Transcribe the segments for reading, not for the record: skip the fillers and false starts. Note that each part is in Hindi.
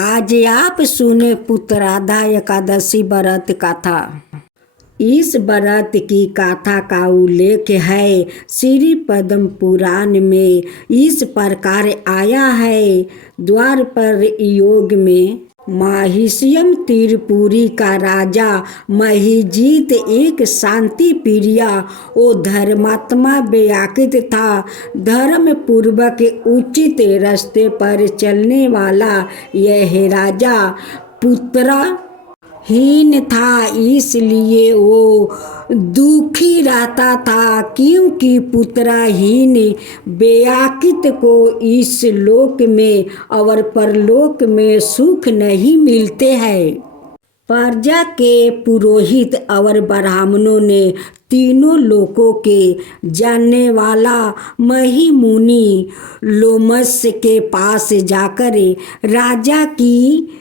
आज आप सुने पुत्रादा एकादशी व्रत कथा। इस व्रत की कथा का उल्लेख है श्री पद्म पुराण में इस प्रकार आया है। द्वापर योग में माहिष्यम त्रिपुरी का राजा महिजीत एक शांति प्रिय और धर्मात्मा व्याकृत था। धर्म पूर्वक उचित रास्ते पर चलने वाला यह राजा पुत्र हीन था, इसलिए वो दुखी रहता था, क्योंकि पुत्रहीन व्याकृत को इस लोक में और परलोक में सुख नहीं मिलते हैं। प्रजा के पुरोहित और ब्राह्मणों ने तीनों लोकों के जानने वाला मही मुनि लोमस के पास जाकर राजा की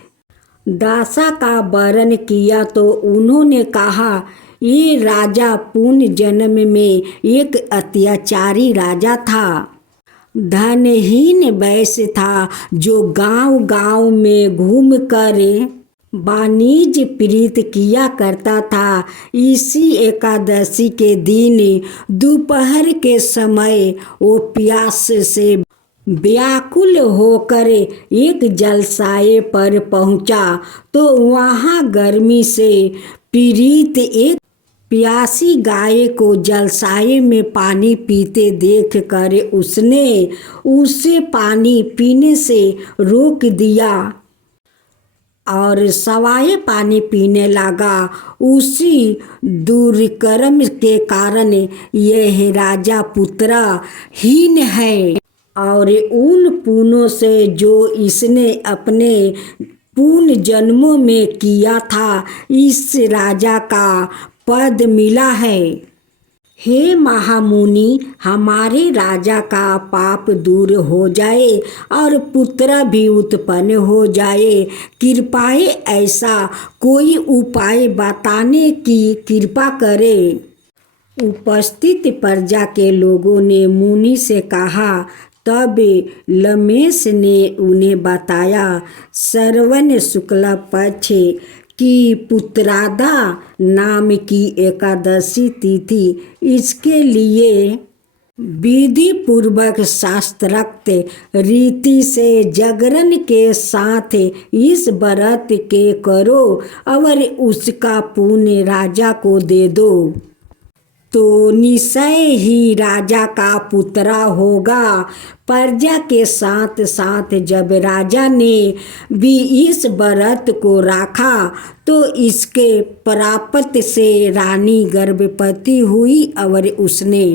दशा का वर्णन किया तो उन्होंने कहा, ये राजा पूर्व जन्म में एक अत्याचारी राजा था। धनहीन वैश्य था जो गांव-गांव में घूमकर वाणिज्य प्रीत किया करता था। इसी एकादशी के दिन दोपहर के समय वो प्यास से व्याकुल होकर एक जलसाए पर पहुंचा तो वहां गर्मी से पीड़ित एक प्यासी गाय को जलसाए में पानी पीते देखकर उसने उसे पानी पीने से रोक दिया और सवाए पानी पीने लगा। उसी दुर्कर्म के कारण यह राजा पुत्रहीन है और उन पुण्यों से जो इसने अपने पूर्व जन्मों में किया था, इस राजा का पद मिला है। हे महामुनि, हमारे राजा का पाप दूर हो जाए और पुत्र भी उत्पन्न हो जाए। कृपया ऐसा कोई उपाय बताने की कृपा करें। उपस्थित प्रजा के लोगों ने मुनि से कहा। तब लमेश ने उन्हें बताया, श्रवण शुक्ल पक्ष की पुत्रादा नाम की एकादशी तिथि, इसके लिए विधि पूर्वक शास्त्रोक्त रीति से जागरण के साथ इस व्रत के करो और उसका पुण्य राजा को दे दो तो निश्चय ही राजा का पुत्र होगा। प्रजा के साथ साथ जब राजा ने भी इस व्रत को रखा तो इसके प्राप्त से रानी गर्भवती हुई और उसने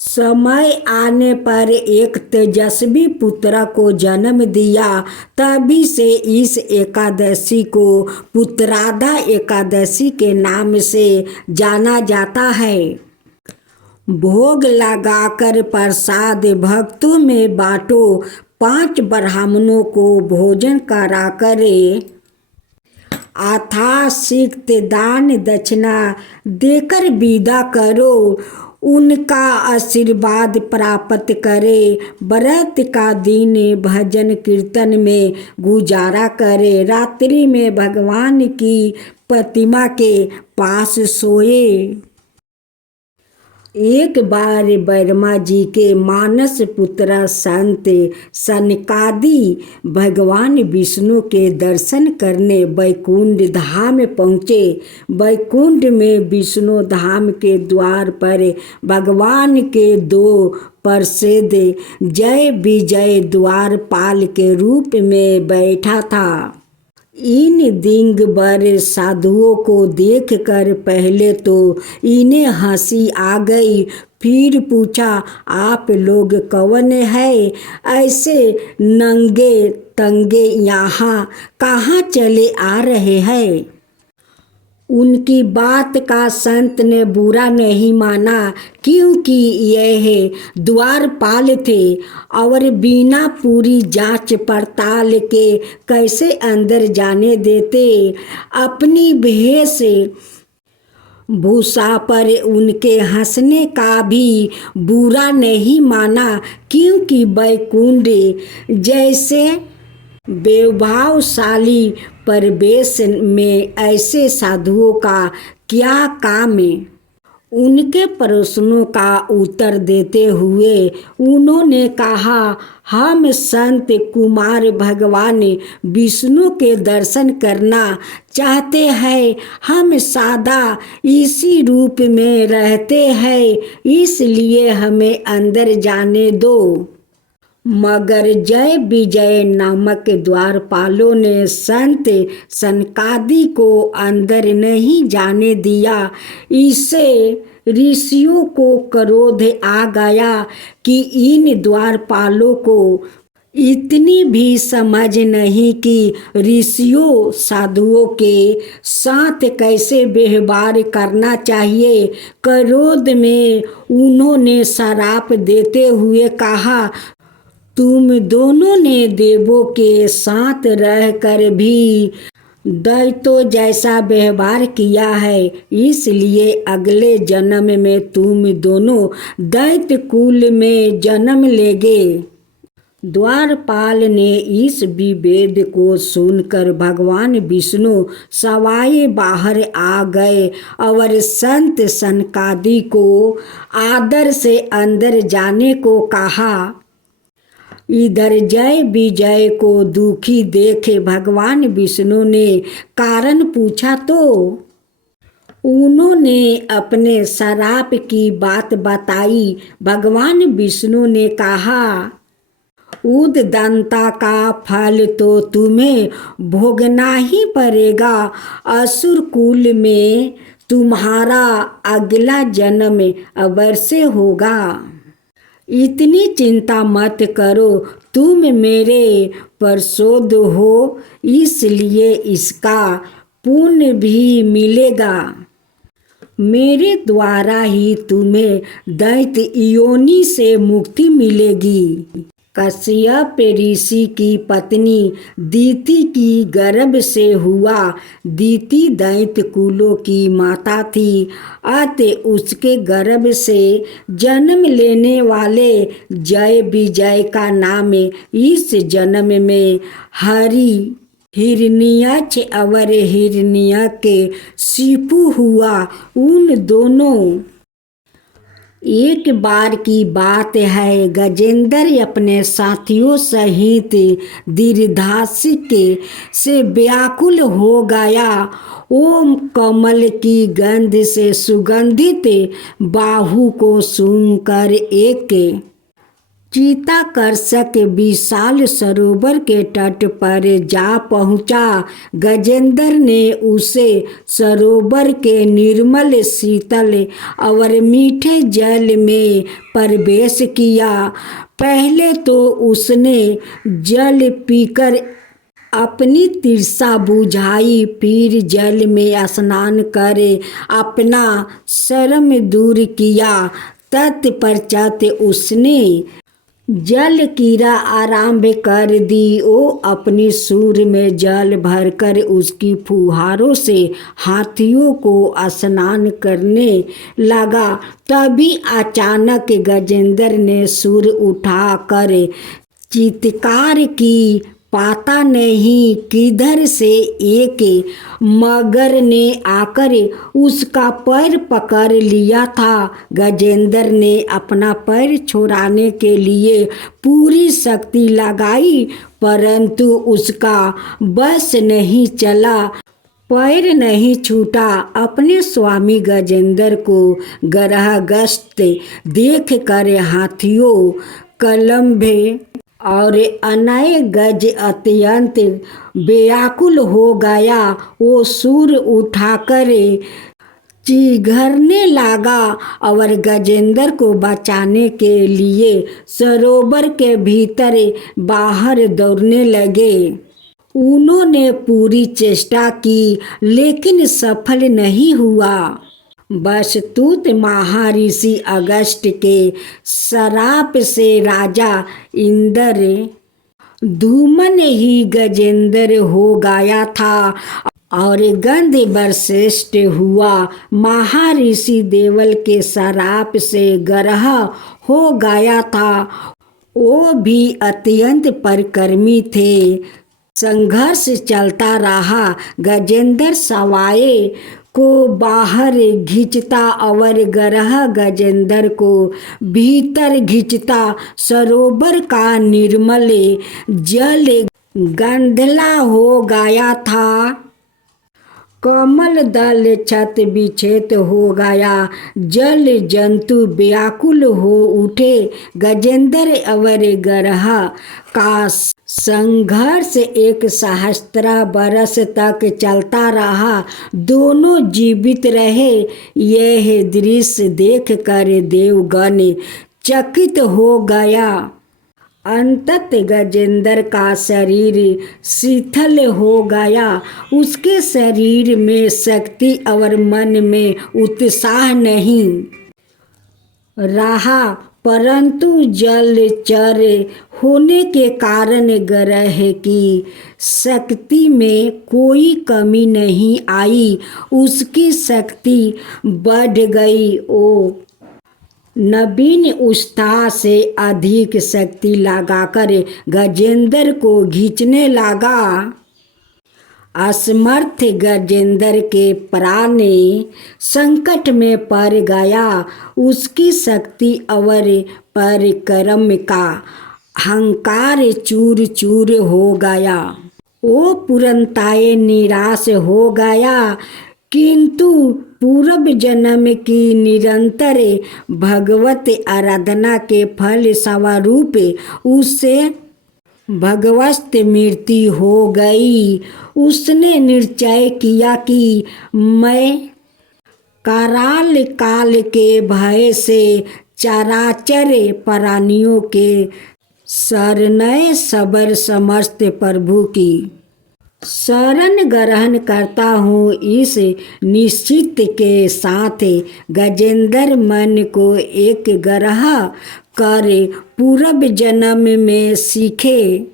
समय आने पर एक तेजस्वी पुत्र को जन्म दिया। तभी से इस एकादशी को पुत्रादा एकादशी के नाम से जाना जाता है। भोग लगाकर प्रसाद भक्तों में बांटो। 5 ब्राह्मणों को भोजन कराकर यथाशक्ति दान दक्षिणा देकर विदा करो, उनका आशीर्वाद प्राप्त करे। व्रत का दिन भजन कीर्तन में गुजारा करे। रात्रि में भगवान की प्रतिमा के पास सोए। एक बार ब्रह्मा जी के मानस पुत्र संत सनकादि भगवान विष्णु के दर्शन करने वैकुंठ धाम पहुँचे। वैकुंठ में विष्णु धाम के द्वार पर भगवान के 2 प्रसिद्ध जय विजय द्वारपाल के रूप में बैठा था। इन दिगंबर साधुओं को देखकर पहले तो इन्हें हंसी आ गई, फिर पूछा, आप लोग कौन है? ऐसे नंगे तंगे यहाँ कहाँ चले आ रहे हैं? उनकी बात का संत ने बुरा नहीं माना, क्योंकि यह द्वारपाल थे और बिना पूरी जांच पड़ताल के कैसे अंदर जाने देते। अपनी भेष भूषा पर उनके हंसने का भी बुरा नहीं माना, क्योंकि वैकुंठ जैसे वैभवशाली परिवेश में ऐसे साधुओं का क्या काम है? उनके प्रश्नों का उत्तर देते हुए उन्होंने कहा, हम संत कुमार भगवान विष्णु के दर्शन करना चाहते हैं। हम सदा इसी रूप में रहते हैं, इसलिए हमें अंदर जाने दो। मगर जय विजय नामक द्वारपालों ने संत सनकादि को अंदर नहीं जाने दिया। इससे ऋषियों को क्रोध आ गया कि इन द्वारपालों को इतनी भी समझ नहीं कि ऋषियों साधुओं के साथ कैसे व्यवहार करना चाहिए। क्रोध में उन्होंने श्राप देते हुए कहा, तुम दोनों ने देवों के साथ रहकर भी दैत्यों जैसा व्यवहार किया है, इसलिए अगले जन्म में तुम दोनों दैत्य कुल में जन्म लेंगे। द्वारपाल ने इस विभेद को सुनकर भगवान विष्णु सवाए बाहर आ गए और संत सनकादि को आदर से अंदर जाने को कहा। इधर जय विजय को दुखी देखे भगवान विष्णु ने कारण पूछा तो उन्होंने अपने श्राप की बात बताई। भगवान विष्णु ने कहा, उद्दंता का फल तो तुम्हें भोगना ही पड़ेगा। असुर कुल में तुम्हारा अगला जन्म अवश्य होगा। इतनी चिंता मत करो, तुम मेरे पार्षद हो, इसलिए इसका पुण्य भी मिलेगा। मेरे द्वारा ही तुम्हें दैत्य योनि से मुक्ति मिलेगी। कश्यप ऋषि की पत्नी दीति की गर्भ से हुआ। दीति दैत्य कुलों की माता थी, अतः उसके गर्भ से जन्म लेने वाले जय विजय का नाम इस जन्म में हरि हिरण्यक्ष और हिरण्यक शिपु हुआ। उन दोनों एक बार की बात है, गजेंद्र अपने साथियों सहित दीर्घासिक से व्याकुल हो गया। ओम कमल की गंध से सुगंधित बाहु को सूंघकर एक चित्ताकर्षक विशाल सरोवर के तट पर जा पहुंचा। गजेंद्र ने उसे सरोवर के निर्मल शीतल और मीठे जल में प्रवेश किया। पहले तो उसने जल पीकर अपनी तृष्णा बुझाई, फिर जल में स्नान कर अपना श्रम दूर किया। तत्पश्चात उसने जल क्रीड़ा आरंभ कर दी। वो अपनी सूर में जल भरकर उसकी फुहारों से हाथियों को स्नान करने लगा। तभी अचानक गजेंद्र ने सूर उठाकर चित्कार की, पता नहीं किधर से एक मगर ने आकर उसका पैर पकड़ लिया था। गजेंद्र ने अपना पैर छुड़ाने के लिए पूरी शक्ति लगाई, परंतु उसका बस नहीं चला, पैर नहीं छूटा। अपने स्वामी गजेंद्र को ग्रहग्रस्त देख कर हाथियों कलम्भे और अनय गज अत्यंत व्याकुल हो गया। वो सूर उठाकर चीघरने लगा और गजेंद्र को बचाने के लिए सरोवर के भीतर बाहर दौड़ने लगे। उन्होंने पूरी चेष्टा की, लेकिन सफल नहीं हुआ। वस्तुत महर्षि अगस्त के श्राप से राजा इंद्र धूमन ही गजेंद्र हो गया था और गंध वशिष्ठ हुआ। महर्षि देवल के श्राप से ग्रह हो गया था। वो भी अत्यंत परिक्रमी थे। संघर्ष चलता रहा। गजेंद्र सवाए को बाहर खींचता और ग्रह गजेंद्र को भीतर खींचता। सरोवर का निर्मल जल गंधला हो गया था। कमल दल छत विक्षेत हो गया। जल जंतु व्याकुल हो उठे। गजेंद्र और ग्रह का संघर्ष 1 सहस्त्र बरस तक चलता रहा। दोनों जीवित रहे। यह दृश्य देखकर देवगण चकित हो गया। अंततः गजेंद्र का शरीर शिथिल हो गया। उसके शरीर में शक्ति और मन में उत्साह नहीं रहा, परंतु जलचर होने के कारण ग्रह की शक्ति में कोई कमी नहीं आई। उसकी शक्ति बढ़ गई। ओ नवीन उत्साह से अधिक शक्ति लगाकर गजेंद्र को खींचने लगा। असमर्थ गजेंद्र के प्राण संकट में पड़ गया। उसकी शक्ति और पराक्रम का अहंकार चूर चूर हो गया। वो पूर्णतः निराश हो गया, किंतु पूर्व जन्म की निरंतर भगवत आराधना के फल स्वरूप उससे भगवत मृत्यु हो गई। उसने निश्चय किया कि मैं कराल काल के भय से चराचर प्राणियों के शरण सबर समस्त प्रभु की शरण ग्रहण करता हूँ। इस निश्चित के साथ गजेंद्र मन को एक ग्रह कर पूर्व जन्म में सीखे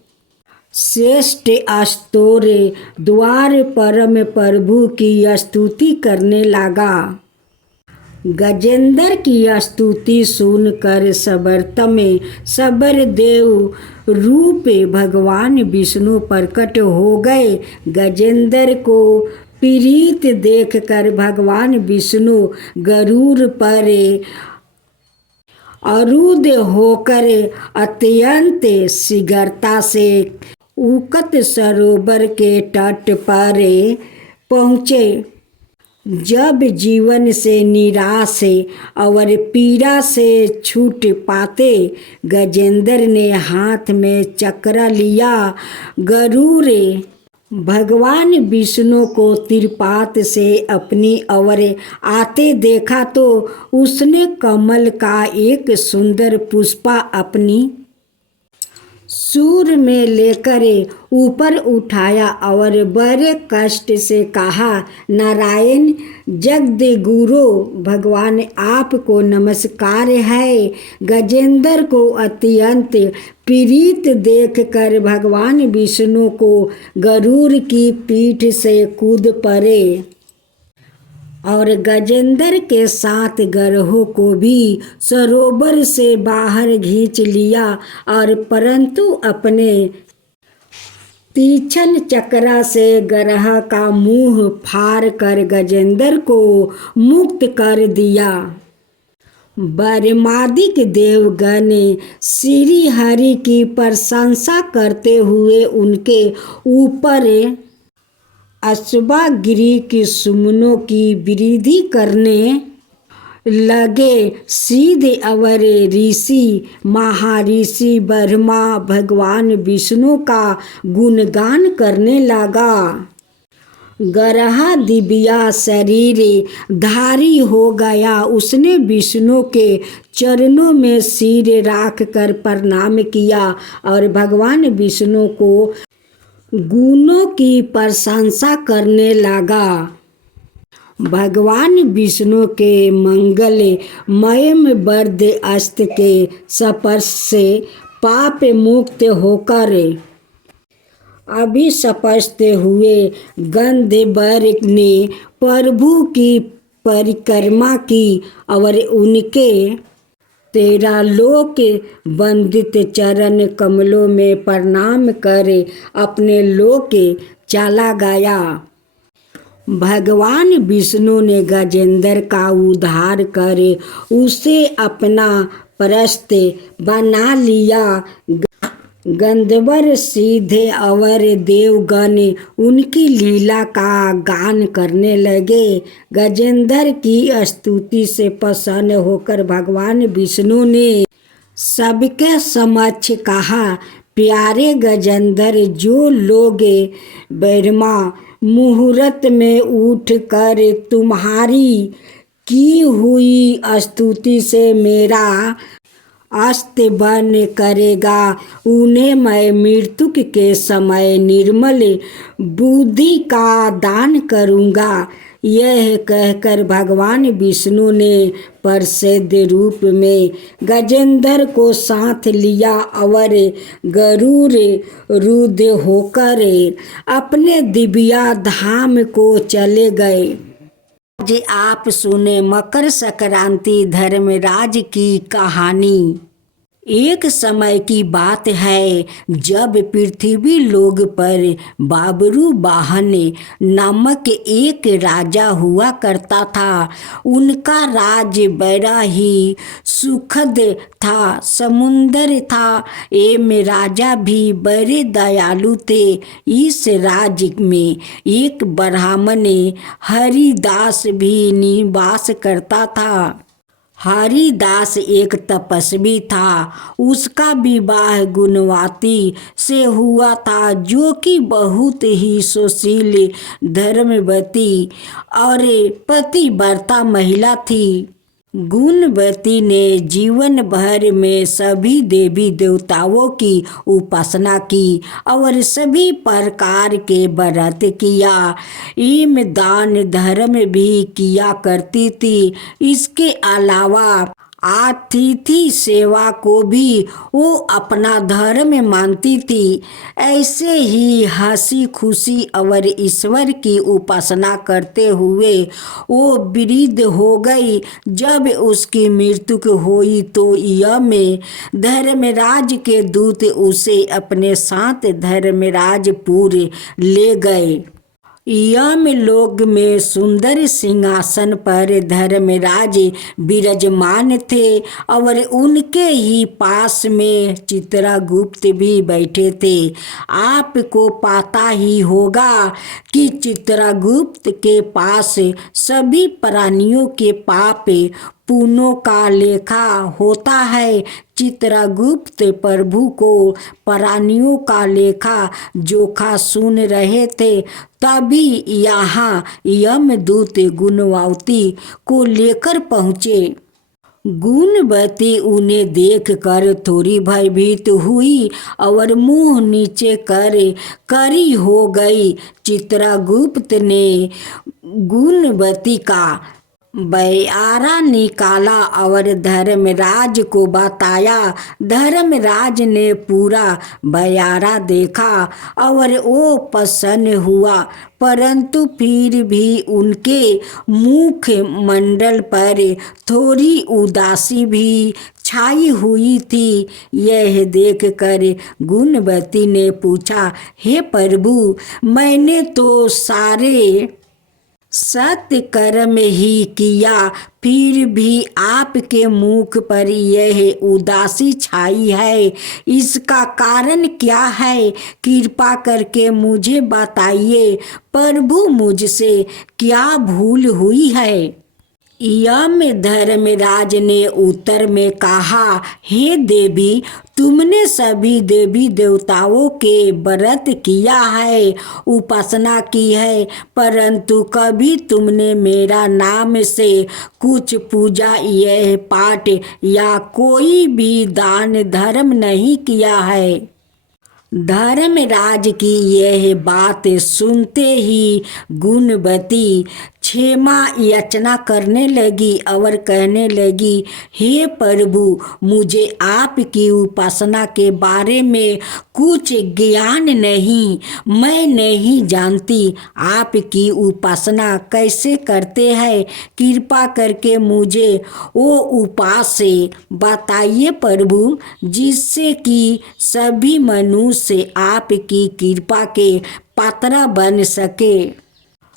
श्रेष्ठ स्तोत्र द्वार परम प्रभु की स्तुति करने लगा। गजेंद्र की स्तुति सुनकर सबरतम सबर देव रूप भगवान विष्णु प्रकट हो गए। गजेंद्र को पीड़ित देखकर भगवान विष्णु गरुड़ पर आरूढ़ होकर अत्यंत शीघ्रता से उकत सरोवर के तट पर पहुँचे। जब जीवन से निराश और पीड़ा से छूट पाते, गजेंद्र ने हाथ में चक्र लिया। गरुड़ भगवान विष्णु को तिरपात से अपनी ओर आते देखा तो उसने कमल का एक सुंदर पुष्प अपनी सूर में लेकर ऊपर उठाया और बड़े कष्ट से कहा, नारायण जगद्गुरु भगवान आपको नमस्कार है। गजेंद्र को अत्यंत पीड़ित देखकर भगवान विष्णु को गरुड़ की पीठ से कूद पड़े और गजेंद्र के साथ ग्रहों को भी सरोवर से बाहर खींच लिया और परंतु अपने तीक्ष्ण चक्र से ग्रह का मुंह फाड़ कर गजेंद्र को मुक्त कर दिया। ब्रह्मादिक देवगण श्री हरि की प्रशंसा करते हुए उनके ऊपर अश्वगिरी की सुमनों की वृद्धि करने लगे। सीधे अवर ऋषि महर्षि ब्रह्मा भगवान विष्णु का गुणगान करने लगा। ग्रह दिव्या शरीर धारी हो गया। उसने विष्णु के चरणों में सिर रख कर प्रणाम किया और भगवान विष्णु को गुणों की प्रशंसा करने लगा। भगवान विष्णु के मंगलमय वरद अस्त के स्पर्श से पाप मुक्त होकर अभिस्पष्ट हुए गंधर्व ने प्रभु की परिक्रमा की और उनके तेरा लोक वंदित चरण कमलों में प्रणाम करे अपने लोक चला गया। भगवान विष्णु ने गजेंद्र का उद्धार करे उसे अपना परस्त बना लिया। गंधर्व सीधे और देवगण उनकी लीला का गान करने लगे। गजेंद्र की स्तुति से प्रसन्न होकर भगवान विष्णु ने सबके समक्ष कहा, प्यारे गजेंद्र, जो लोग ब्रह्मा मुहूर्त में उठकर तुम्हारी की हुई स्तुति से मेरा स्तवन करेगा, उन्हें मैं मृत्यु के समय निर्मल बुद्धि का दान करूँगा। यह कहकर भगवान विष्णु ने प्रसिद्ध रूप में गजेंद्र को साथ लिया और गरुड़ रूढ़ होकर अपने दिव्या धाम को चले गए। आज आप सुने मकर संक्रांति धर्मराज की कहानी। एक समय की बात है जब पृथ्वी लोक पर बाबरू वाहन नामक एक राजा हुआ करता था। उनका राज्य बड़ा ही सुखद था, समुंदर था एवं राजा भी बड़े दयालु थे। इस राज्य में एक ब्राह्मण हरिदास भी निवास करता था। हरिदास एक तपस्वी था। उसका विवाह गुणवती से हुआ था, जो कि बहुत ही सुशील, धर्मवती और पतिव्रता महिला थी। गुणवती ने जीवन भर में सभी देवी देवताओं की उपासना की और सभी प्रकार के व्रत किया एवं दान धर्म भी किया करती थी। इसके अलावा अतिथि सेवा को भी वो अपना धर्म मानती थी। ऐसे ही हंसी खुशी और ईश्वर की उपासना करते हुए वो वृद्ध हो गई। जब उसकी मृत्यु हुई तो यम धर्मराज के दूत उसे अपने साथ धर्मराजपुर ले गए। यमलोक में सुंदर सिंहासन पर धर्मराज विराजमान थे और उनके ही पास में चित्रगुप्त भी बैठे थे। आपको पता ही होगा कि चित्रगुप्त के पास सभी प्राणियों के पाप पुण्यों का लेखा होता है। चित्रगुप्त प्रभु को प्राणियों का लेखा जोखा सुन रहे थे। तभी यहाँ यमदूत गुणवती को लेकर पहुँचे। गुणवती उन्हें देखकर थोड़ी भयभीत हुई और मुंह नीचे कर करी हो गई। चित्रगुप्त ने गुणवती का बयारा निकाला और धर्मराज को बताया। धर्मराज ने पूरा बयारा देखा और वो प्रसन्न हुआ, परंतु फिर भी उनके मुख मंडल पर थोड़ी उदासी भी छाई हुई थी। यह देखकर गुणवती ने पूछा, हे प्रभु, मैंने तो सारे सत्य कर्म ही किया, फिर भी आपके मुख पर यह उदासी छाई है। इसका कारण क्या है? कृपा करके मुझे बताइए। प्रभु, मुझसे क्या भूल हुई है? यम धर्मराज ने उत्तर में कहा, हे देवी, तुमने सभी देवी देवताओं के व्रत किया है, उपासना की है, परंतु कभी तुमने मेरा नाम से कुछ पूजा यह पाठ या कोई भी दान धर्म नहीं किया है। धर्मराज की यह बात सुनते ही गुणवती क्षेमा याचना करने लगी और कहने लगी, हे प्रभु, मुझे आपकी उपासना के बारे में कुछ ज्ञान नहीं। मैं नहीं जानती आपकी उपासना कैसे करते हैं। कृपा करके मुझे वो उपाय से बताइए प्रभु, जिससे कि सभी मनुष्य आपकी कृपा के पात्र बन सके।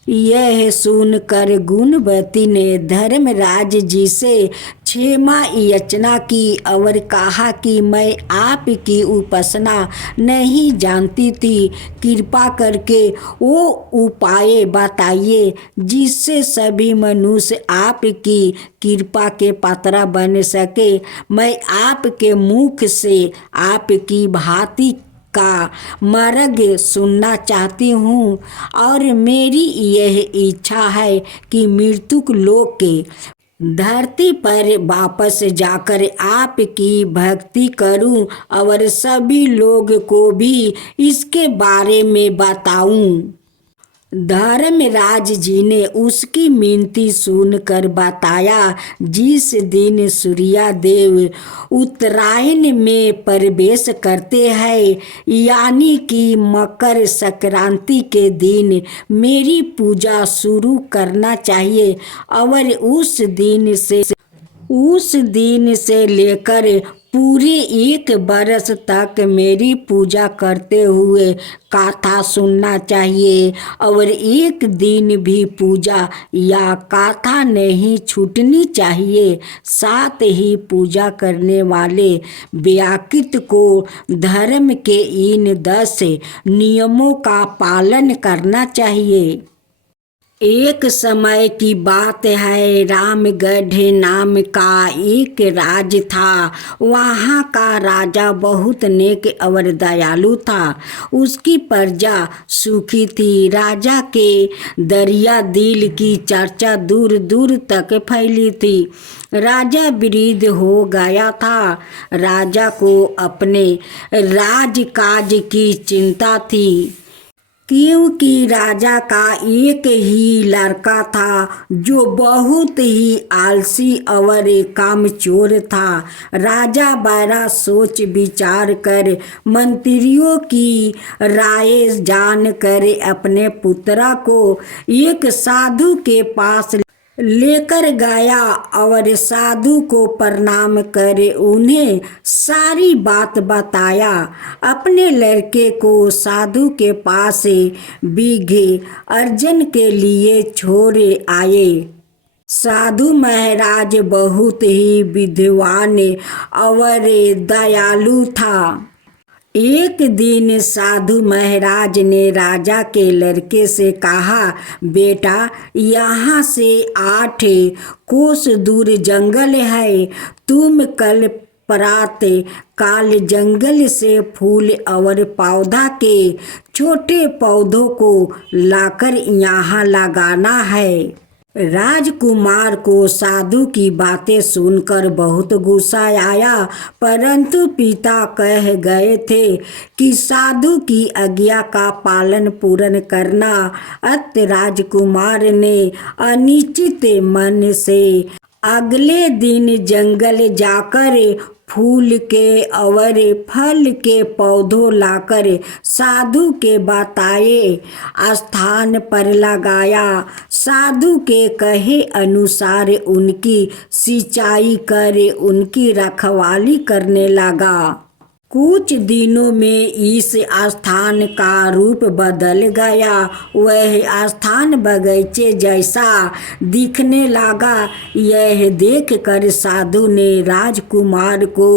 यह सुनकर गुणवती ने धर्मराज जी से क्षमा याचना की और कहा कि मैं आपकी उपासना नहीं जानती थी। कृपा करके वो उपाय बताइए जिससे सभी मनुष्य आपकी कृपा के पात्र बन सके। मैं आपके मुख से आपकी भांति का मार्ग सुनना चाहती हूँ और मेरी यह इच्छा है कि मृत्युक लोक के धरती पर वापस जाकर आपकी भक्ति करूं और सभी लोग को भी इसके बारे में बताऊं। धर्मराज जी ने उसकी मिनती सुनकर बताया, जिस दिन सूर्यदेव उत्तरायण में प्रवेश करते हैं, यानी कि मकर संक्रांति के दिन मेरी पूजा शुरू करना चाहिए और उस दिन से लेकर पूरे 1 बरस तक मेरी पूजा करते हुए कथा सुनना चाहिए और एक दिन भी पूजा या कथा नहीं छूटनी चाहिए। साथ ही पूजा करने वाले व्यक्ति को धर्म के इन 10 नियमों का पालन करना चाहिए। एक समय की बात है, रामगढ़ नाम का एक राज था। वहाँ का राजा बहुत नेक और दयालु था। उसकी प्रजा सुखी थी। राजा के दरिया दिल की चर्चा दूर दूर तक फैली थी। राजा वृद्ध हो गया था। राजा को अपने राजकाज की चिंता थी, क्योंकि राजा का एक ही लड़का था जो बहुत ही आलसी और कामचोर था। राजा बड़ा सोच विचार कर मंत्रियों की राय जानकर अपने पुत्र को एक साधु के पास लेकर गया और साधु को प्रणाम कर उन्हें सारी बात बताया। अपने लड़के को साधु के पास विघ्न अर्जन के लिए छोड़ आए। साधु महाराज बहुत ही विद्वान और दयालु था। एक दिन साधु महाराज ने राजा के लड़के से कहा, बेटा, यहाँ से 8 कोस दूर जंगल है। तुम कल प्रात काल जंगल से फूल और पौधा के छोटे पौधों को लाकर यहाँ लगाना है। राजकुमार को साधु की बातें सुनकर बहुत गुस्सा आया, परंतु पिता कह गए थे कि साधु की आज्ञा का पालन पूर्ण करना। अत राजकुमार ने अनिश्चित मन से अगले दिन जंगल जाकर फूल के और फल के पौधों लाकर साधु के बताए स्थान पर लगाया। साधु के कहे अनुसार उनकी सिंचाई कर उनकी रखवाली करने लगा। कुछ दिनों में इस स्थान का रूप बदल गया। वह स्थान बगीचे जैसा दिखने लगा। यह देखकर साधु ने राजकुमार को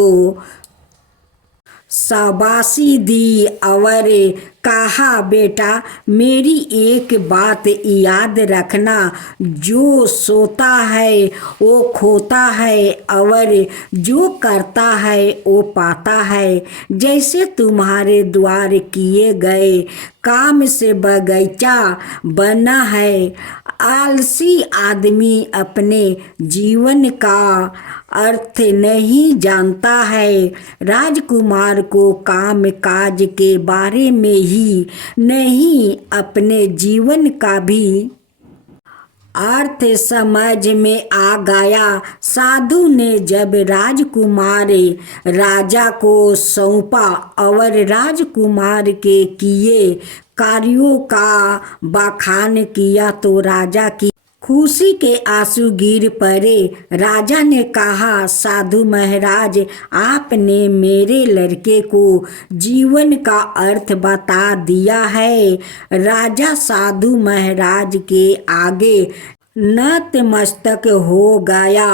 शाबाशी दी और कहा, बेटा, मेरी एक बात याद रखना, जो सोता है वो खोता है और जो करता है वो पाता है। जैसे तुम्हारे द्वार किए गए काम से बगीचा बना है। आलसी आदमी अपने जीवन का अर्थ नहीं जानता है। राजकुमार को काम काज के बारे में ही नहीं, अपने जीवन का भी अर्थ समझ में आ गया। साधु ने जब राजकुमार राजा को सौंपा और राजकुमार के किए कार्यों का बखान किया तो राजा की खुशी के आंसू गिर पड़े। राजा ने कहा, साधु महाराज, आपने मेरे लड़के को जीवन का अर्थ बता दिया है। राजा साधु महाराज के आगे नतमस्तक हो गया।